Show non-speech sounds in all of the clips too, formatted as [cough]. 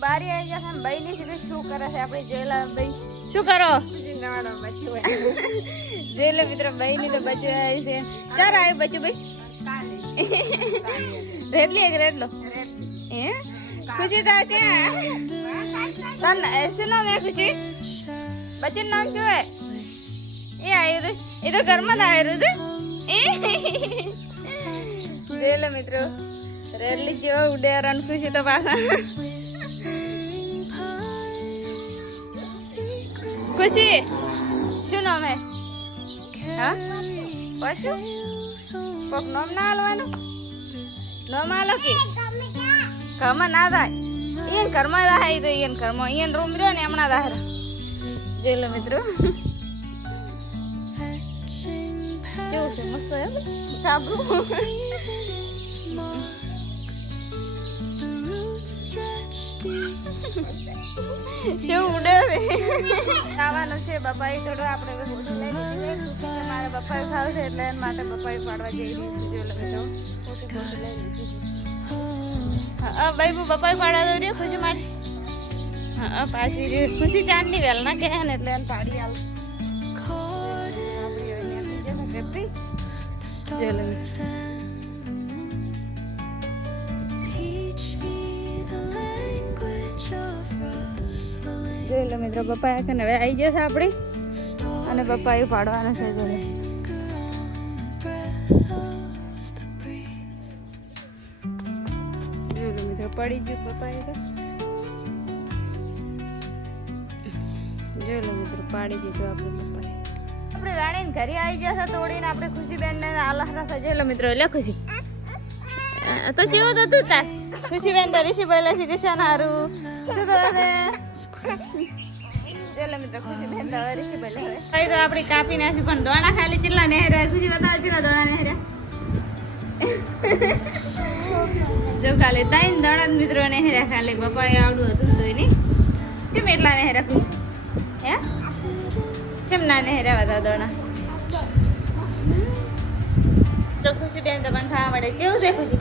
બારી આવી જશે ને ભાઈ ની સીધું શું કરે છે આપણે જોયેલા ભાઈ શું કરો જોઈ લો મિત્રો ભાઈ ની તો બચ્ચું આવી છે ચાર આવ્યું બચ્ચું ભાઈ રેટલી એક રેટલો હે ખુશી તો છે તન શું નામ હે ખુશી બચ્ચું નામ શું હે એ આવ્યું તું એ તો ઘરમાં જ આવ્યું તું જોઈ લો મિત્રો રેલી જેવો ઉડે રન ખુશી તો પાછા ખુશી? શું નામ હે? હા? પછી કોક નામ ના હાલવાનું? નામ હાલો કે? ઘરમાં ના થાય. ઈયન ઘરમાં થાય તો ઈયન ઘરમાં. ઈયન રૂમ રહ્યો ને હમણાં દાહરા જોઈ લો મિત્રો. કેવું છે? મસ્ત એમ? સાબરું [laughs] શું ઉડે? ખાવાનું છે બપાઈ થોડો આપણે હવે હોટલ ખાવ છે. મારે બપાઈ એટલે એના માટે બપાઈ પાડવા જઈ. હા ભાઈ હું બપાઈ પાડવા દઉં રહ્યો ખુશી માટે હા પાછી રહ્યો. ખુશી ચાંદની વેલ ના કહે ને એટલે એને પાડી આવું. આપણી હવે ત્યાં થઈ જાય ને ઘરથી. જો લગે. જોઈ લો મિત્રો પપ્પા કે હવે આવી જશે આપણે અને પપ્પા એ પાડવાના છે જોડે પડી ગયું પપ્પા એ તો. જોઈ લો મિત્રો પાડી દીધું આપણે પપ્પાએ. આપણે રાણીને ઘરે આવી જશે તોડીને આપણે ખુશીબેન ને આલ્હારા સજેલો મિત્રો એટલે ખુશી. તો કેવું તો તું તાર? ખુશીબેન તો ઋષિ બોલે છે કિશન હારું. શું તો ચાલો મિત્રો ખુશી બેન તો હવે ઋષિ બોલે હવે કઈ તો આપણે કાપી નાખી પણ દોણા ખાલી ચેટલા નેહર્યા ખુશી બતાવ ચેટલા દોણા નેહર્યા જો ખાલી ત્રણ દોણા જ મિત્રો નેહર્યા ખાલી બપાએ આવડું હતું? તો નહીં કેમ એટલા નેહર્યા ખુશી હે? કેમ ના નેહર્યા બધા દોણા તો ખુશી બેન તો પણ ખાવા મળે કેવું છે ખુશી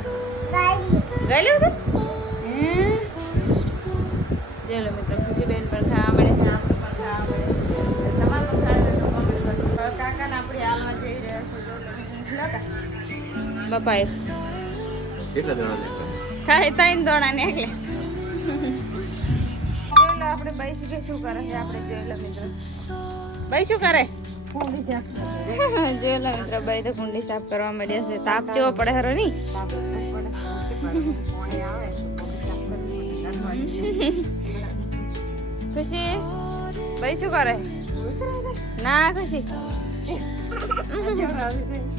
ગયેલું હતું ચલો મિત્રો. ખુશીબેન પણ ખાવા મળે છે આપણે પણ ખાવા મળે છે. તમારે પણ તો comment કરો. કાકાને આપણી હાલમાં જઈ રહ્યા છે. બપાએ. ખાઈ ત્રણ દોણા ને એટલે આપણે બાઈ શીખે શું કરે છે આપણે જોઈ લો મિત્રો. બાઈ શું કરે? [laughs] જોઈ મિત્રો બાઈ તો કુંડી સાફ કરવા માંડ્યા છે. તાપ જેવો પડે ખરો નહીં [laughs] [laughs] ખુશી? ભાઈ શું કરે? ના ખુશી. [laughs]